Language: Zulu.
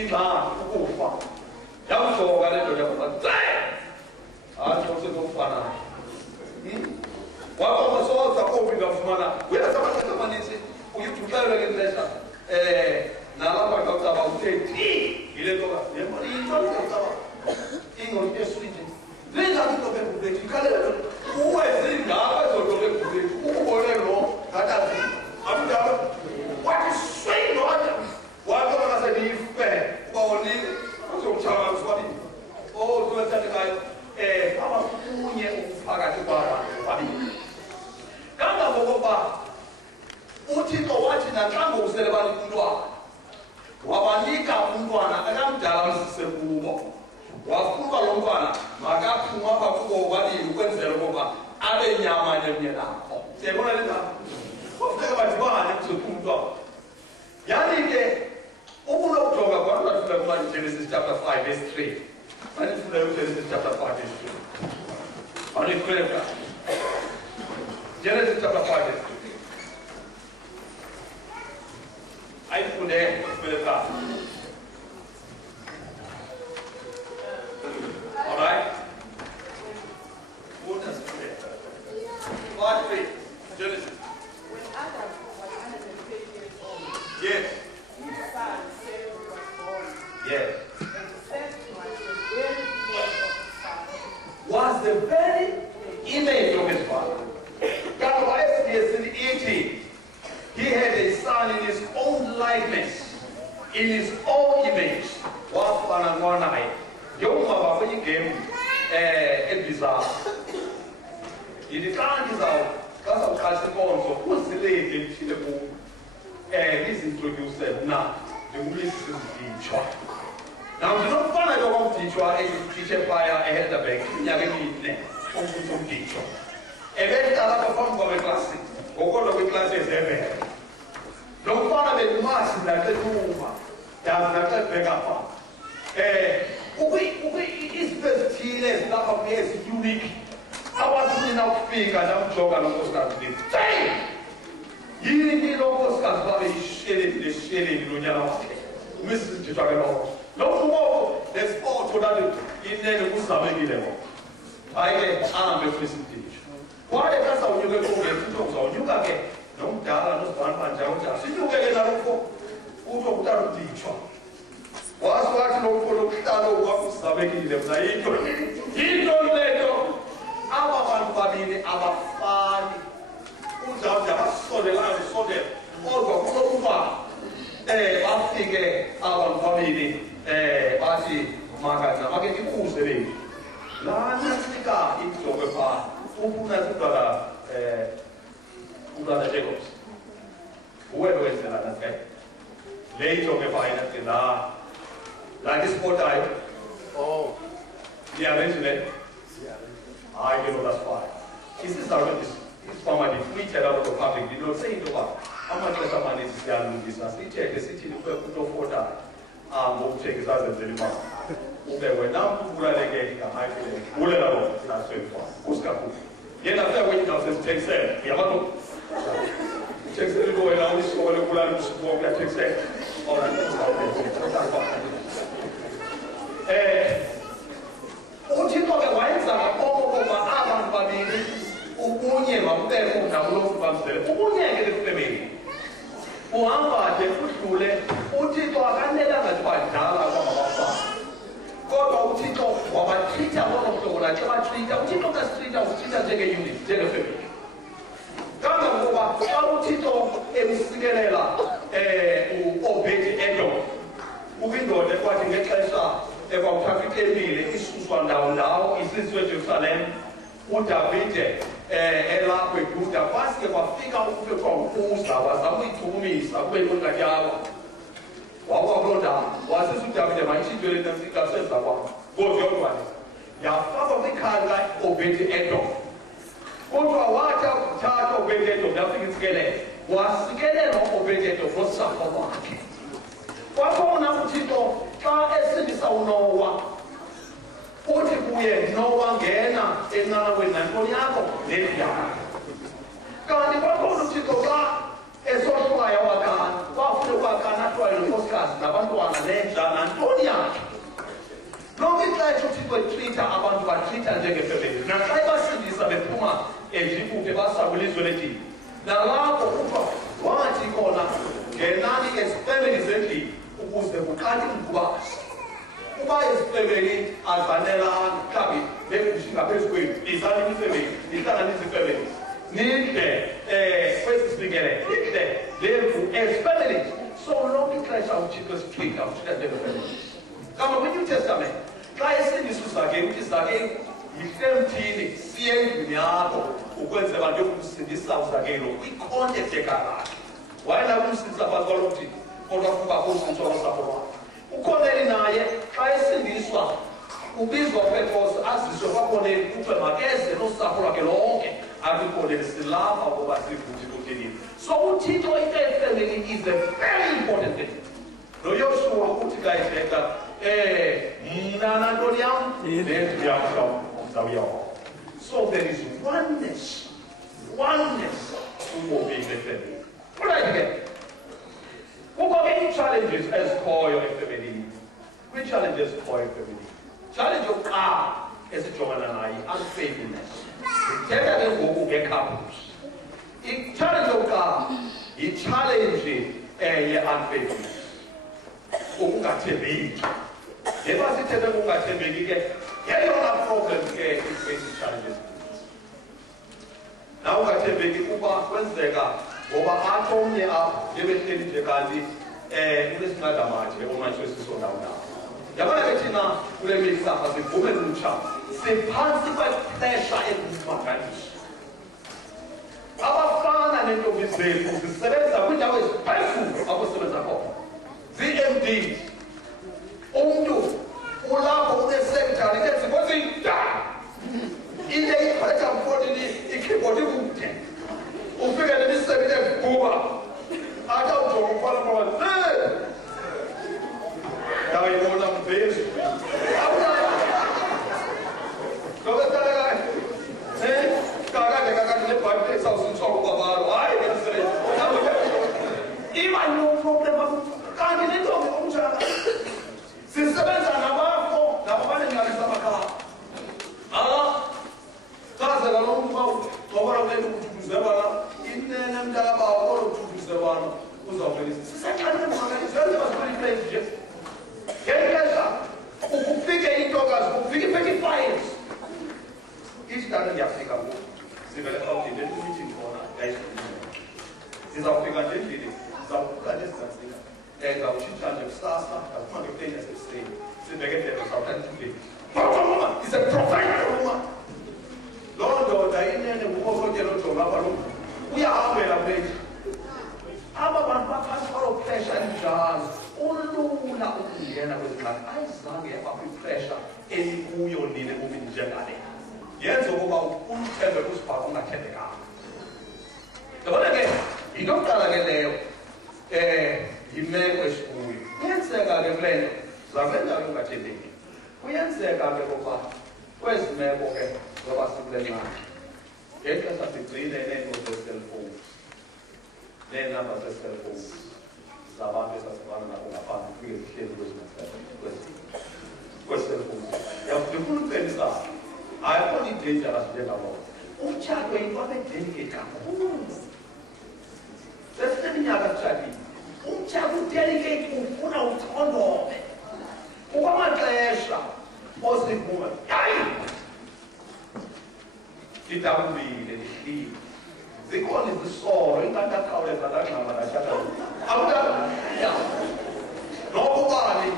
ingxaki ukufa yamjonga le ndoda yakuba hayi usezokufanayo waba soza kopi ngafumana uyazi amaxesha amaninzi uyithi uxelwe ngexesha nalapha kawucaba uthe yile nto yintocaba ingqondo esulinje lenzani into bebhubethu ikhalela uwe zingapha ezo nto bebhubethu ukubone lo ngatazi abudala wathi swing wathi wabona seniyife uba wonile uzokutshaba swabini zowethandekayo aba kunye phakathi kwabantu babili kangangokuba uthixo wathi naxa ngokusele banika umntwana wabanika umntwana akamdala mzise kubo wafuna lo mntwana makaphuma apha kubo bobabili ukwenzela ukuba abe nyama nemnye nabo siyayibona le ndaba kufuneka badibane kuzophuma umntwana yani ke ukunokujonga kwanto afuna kuba Genesis chapter 5 verse 3 manifuna Genesis chapter 5 verse 3 manifuka Genesis chapter 5 verse 3 aifunde kufeleka. All right. What does it say? 5:3 Genesis. When Adam was 110 years old, Yes. his son Seth was born. Yes. And Seth was the very image of his father. Was the very image of his father. God was in eating. He had a son in his own likeness, in his own image. Wafana ngwanaye. Yoma bafanye game ebizarre. Yidikani zawo kasa ukhasi konzo uzileke lithile ku izintroduce na ngumlisi Mditshwa. Now ndinofana lokho Mditshwa teacher fire ahead the back nyaka emine umfundi Mditshwa. Ebedala bafana kwabeklasi. Ngokodwa kwiklasi ezebe. Lo mfana bemasi naxethuma. Yazi naxebheka apha. Izifezithile ezilapha kuye ezi-unique abafuna ukufika namjoga nonkosikazi lithi yini lo nkosikazi babe yisheleni lonyana wakhe umisi Mditshwa ke lowo lokho lesifoto lali inene kuzamekile ngo hayi ke ahambe futhi Mditshwa kwaye kasawunyuke kungezi into uzawunyuka ke nomdala nosibani njalo njalo sinyuke ke nalokho utho kutala Mditshwa wathi lokho lokuhlala kwakusabekile mna into leto aba bantu babili abafani unjawude abasondelayo sondela kodwa kunokuba bafike abantu babili bathi makaza make ndikuze bethu lana sika inhloko efana ufuna ukubala ubala Jacobs uwe wenzela naske le inhloko efana la like this photo. Oh. Yeah, mention it. I know that's fine. This is our this format is tweeted out of the public. You don't say it over. How much less money is there in business? We check the city to put no photo. We'll check his as a deliver. Okay, when now people are getting a high feeling, we'll let go. That's very far. Uskaku. Yet after when you have check say, Yamato. Check the go and all this over the Kulan walk that check say. All right. Uthixo ke wayenza ngapoko koba abantu babili ubunye mabubekho nakulofu bamzele ubunye ke lefemeli uhamba nje udlule uThixo akanelanga nje badala kwabafana kodwa uThixo wabatrita ngokuhlobo lakhe batrita uThixo kastrita utrita njenge-unit njengefemeli kangangokuba xa uThixo emsikelela u-Obed-Edom ukwindoda ekwathi ngexesha ekwakuthathwa itempile isuswa ndawo isizwe eJerusalem uDavide elapho eJuda kwaske kwafika umntu ekwawukuza wazama uyichukumisa kube nkonkatyaba wawa kuloo ndawo wasisa uDavide mayitshintshwe le nto senza kwam kodwa yafakwa kwikhaya likaObed-Edom kodwa wathi akuthatha Obed-Edom yafika intsikelelo wasikelelwa Obed-Edom nosapho lwakhe kwakhona uThixo xa esindisa uNowa uthi kuye Nowa ngena enqanaweni nantoni yakho nendlu yakho kanti kwakhona uThixo xa esohlwaya wakhana kwafuna ukwakana ahlwaye nonkosikazi nabantwana nendla batreat-a abantu batreat-a njengefemeli naxa ebasindisa bephuma eJipute basa kwilizwe lethu nalapho kuthiwa wathi khona ngenani ezifemeli zendlini ukuze kuqale umgubazi uba ezifemeli azanelanga mhlawumbi legushi ngaphezu kwenu izale imifemeli ihlanganise ifemeli nidle kwesi sibikele nidle lemvu ezifemeli so lonke ixesha uthixo esitwika uthixo njengefemeli kama kwi-New Testament xa esindisa uzakeli uthi zakeli yihlemthini siye endlini yakho ukwenzela nto yokumsindisa uzakelo kwi-context yegalakhe wayelapho umsindisa phantsi kwalo mthini kodwa kuba kusindiswa losapho lwakhe ukhoneli naye xa esindiswa ubizwa uPetros aziswe kwakhoneli kuthiwe makeze nosapho lwakhe lonke akukhoneli silapha ukuba sivuthi kuthenini so uthixo into yefemeli is a very important thing noYoshua uthi xa ethetha mna nantoni yam nendlu yam mhlawumbi so there is oneness ubomi befemeli right again kukho ke ii-challenges ezikhoyo efemelini kwii-challenges ezikhoyo efemelini challenge yokuqala esijongana nayo i-unfaithfulness ndithetha ke ngoku nge-couples i-challenge yokuqala yi-challenge ye-unfaithfulness ukungathembeki njengoba sithethe ngokungathembeki ke yeyona problem ke i-basic challenges na ungathembeki kuba kwenzeka ngoba athi omnye apho njebehleli nje kanti unesincadamathe omantswesiso ndawo yabona ke thina kule mihla asivume lutsha siphantsi kwepressure engumangaliso abafana neentombi zethu zisebenza kwiindawo eziphezulu apho sebenza khona zii-MDs umntu ulapho unesekthari ezikozinda ile iphetha mfondini ikeyboard ikude ufike nemisebenzi evuba athi awujonga umfana mama ndawuyibona mvezi kakade nebhayibhile esawusintsoko kwabalo hayi iba no problem kanti nentombi omtshana sisebenza nabafo nabo banengalisa amakhaya chazela lo mntu wabona kule nto kuthutuzelwana inene mntakabawo kolo kuthutuzelwana uzawuvelisa sisenxanile mangaliso yenziwa zikweliplate nje ngexesha ukufike intokazi ukufika iphethe i-files isitata ndiyafika ngoku sivele khawudinde emitini khona sizawufika nje endlini sizawukuka nezizazika zawutshintsha nje kusasa ngaphuma ngeplane yasekuseni sibheke ndebe zawuthatha endlini is a prophetic woman loo ndoda inene ngukokotela ojonga apha lo uyahambela kulethi aba bantu baphantsi kwalo pressure elinjalo ulula ukungena kwezingxaki ayizange yaba kwipressure elikuyo nini ebomini njengale yenza ukuba umthembe kusibhaqa ungathembekanga yabona ke yinto yokuqala ke leyo yimeko esikuyo kuyenzeka ke kule nto zazendayo ungathembeki kuyenzeka ke kokuba kwezi meko ke zoba sikule ngxaki ngexesha sigcine neento zeselfowuni neenamba zeselfowuni zabantu esasifana nabo ngaphandle kufike zihleli kweselfowuni ndifuna ukucebisa ayikho i-dangerous njengabo umtshato yinto abedelicate kakhulu sesineminyaka sitshatile umtshato udelicate ufuna uthondome kukwamaxesha osivume hayi lidabulile lihlile zikhona izisolo ingathi akhawuleza ndangxama ndashata akudala noba ubani